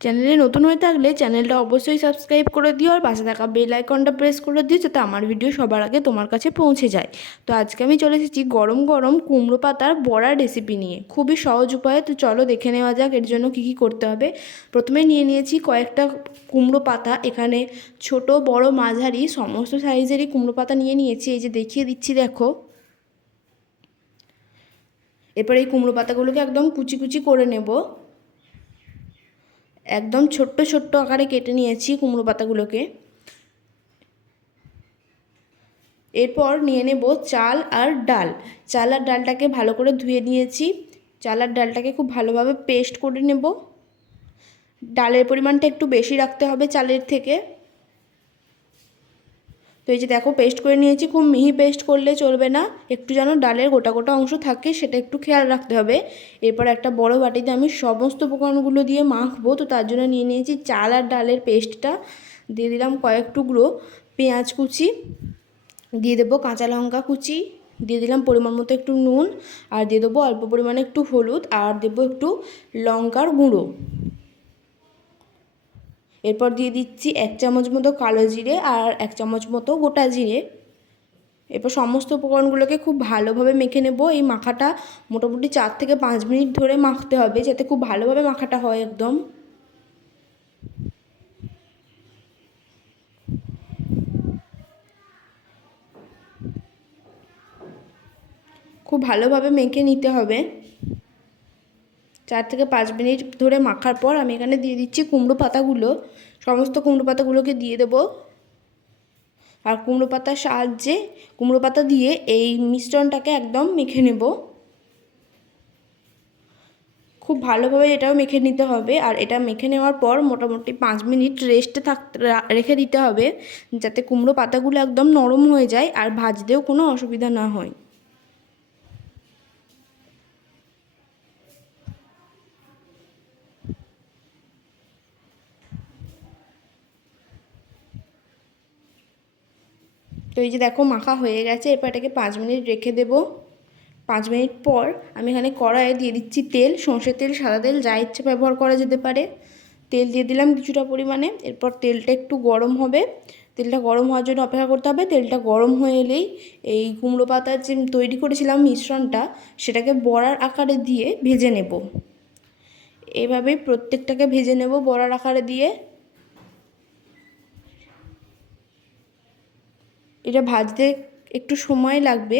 চ্যানেলে নতুন হয়ে থাকলে চ্যানেলটা অবশ্যই সাবস্ক্রাইব করে দিও আর পাশে থাকা বেল আইকনটা প্রেস করে দিও যাতে আমার ভিডিও সবার আগে তোমার কাছে পৌঁছে যায়। তো আজকে আমি চলে এসেছি গরম গরম কুমড়ো পাতার বড়া রেসিপি নিয়ে, খুবই সহজ উপায়ে। তো চলো দেখে নেওয়া যাক এর জন্য কী কী করতে হবে। প্রথমে নিয়ে নিয়েছি কয়েকটা কুমড়ো পাতা, এখানে ছোট বড় মাঝারি সমস্ত সাইজেরই কুমড়ো পাতা নিয়ে নিয়েছি, এই যে দেখিয়ে দিচ্ছি দেখো। এরপর এই কুমড়ো পাতাগুলোকে একদম কুচি কুচি করে নেব, একদম ছোট্ট ছোট্ট আকারে কেটে নিয়েছি কুমড়ো পাতাগুলোকে। এরপর নিয়ে নেব চাল আর ডাল। চাল আর ডালটাকে ভালো করে ধুয়ে নিয়েছি, চাল আর ডালটাকে খুব ভালোভাবে পেস্ট করে নেব। ডালের পরিমাণটা একটু বেশি রাখতে হবে চালের থেকে। তো এই যে দেখো পেস্ট করে নিয়েছি, খুব মিহি পেস্ট করলে চলবে না, একটু যেন ডালের গোটা গোটা অংশ থাকে সেটা একটু খেয়াল রাখতে হবে। এরপর একটা বড় বাটিতে আমি সমস্ত উপকরণগুলো দিয়ে মাখবো, তো তার জন্য নিয়ে নিয়েছি চাল আর ডালের পেস্টটা, দিয়ে দিলাম কয়েক টুকরো পেঁয়াজ কুচি, দিয়ে দেবো কাঁচা লঙ্কা কুচি, দিয়ে দিলাম পরিমাণ মতো একটু নুন, আর দিয়ে দেবো অল্প পরিমাণে একটু হলুদ, আর দেবো একটু লঙ্কার গুঁড়ো। এরপর দিয়ে দিচ্ছি 1 চামচ মতো কালো জিরে আর 1 চামচ মতো গোটা জিরে। এরপর সমস্ত উপকরণগুলোকে খুব ভালোভাবে মেখে নেব। এই মাখাটা মোটামুটি 4 থেকে 5 মিনিট ধরে মাখতে হবে যাতে খুব ভালোভাবে মাখাটা হয় একদম। খুব ভালোভাবে মেখে নিতে হবে। 4 থেকে 5 মিনিট ধরে মাখার পর আমি এখানে দিয়ে দিচ্ছি কুমড়ো পাতাগুলো, সমস্ত কুমড়ো পাতাগুলোকে দিয়ে দেবো। আর কুমড়ো পাতার সাহায্যে কুমড়ো পাতা দিয়ে এই মিশ্রণটাকে একদম মেখে নেব। খুব ভালোভাবে এটাও মেখে নিতে হবে, আর এটা মেখে নেওয়ার পর মোটামুটি 5 মিনিট রেস্টে রেখে দিতে হবে যাতে কুমড়ো পাতাগুলো একদম নরম হয়ে যায় আর ভাজতেও কোনো অসুবিধা না হয়। তো এই যে দেখো মাখা হয়ে গেছে, এরপর এটাকে 5 মিনিট রেখে দেব। 5 মিনিট পর আমি এখানে কড়াইয়ে দিয়ে দিচ্ছি তেল, সর্ষের তেল, সাদা তেল, যা ইচ্ছে ব্যবহার করা যেতে পারে। তেল দিয়ে দিলাম কিছুটা পরিমাণে। এরপর তেলটা একটু গরম হবে, তেলটা গরম হওয়ার জন্য অপেক্ষা করতে হবে। তেলটা গরম হয়ে এলেই এই কুমড়ো পাতার যে তৈরি করেছিলাম মিশ্রণটা, সেটাকে বড়ার আকারে দিয়ে ভেজে নেব। এইভাবেই প্রত্যেকটাকে ভেজে নেব বড়ার আকারে দিয়ে। এটা ভাজতে একটু সময় লাগবে।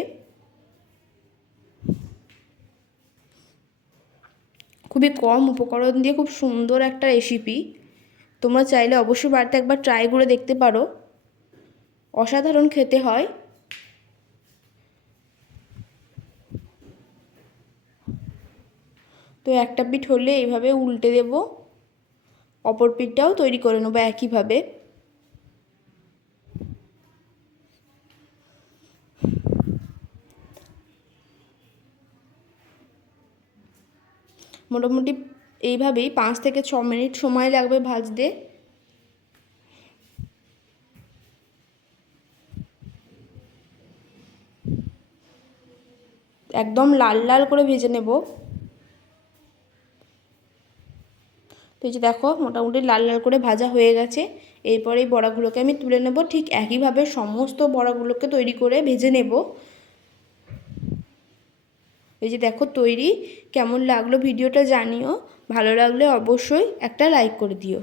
খুবই কম উপকরণ দিয়ে খুব সুন্দর একটা রেসিপি, তোমরা চাইলে অবশ্যই বাড়িতে একবার ট্রাই করে দেখতে পারো, অসাধারণ খেতে হয়। তো একটা পিঠ হলে এইভাবে উল্টে দেব, অপর পিঠটাও তৈরি করে নেবো একইভাবে। মোটামুটি এইভাবেই 5 থেকে 6 মিনিট সময় লাগবে ভাজতে। একদম লাল লাল করে ভেজে নেব। তো এই যে দেখো মোটামুটি লাল লাল করে ভাজা হয়ে গেছে। এরপর এই বড়াগুলোকে আমি তুলে নেব, ঠিক একইভাবে সমস্ত বড়াগুলোকে তৈরি করে ভেজে নেব। এই যে দেখো তৈরি। কেমন লাগলো ভিডিওটা জানিও, ভালো লাগলে অবশ্যই একটা লাইক করে দিও।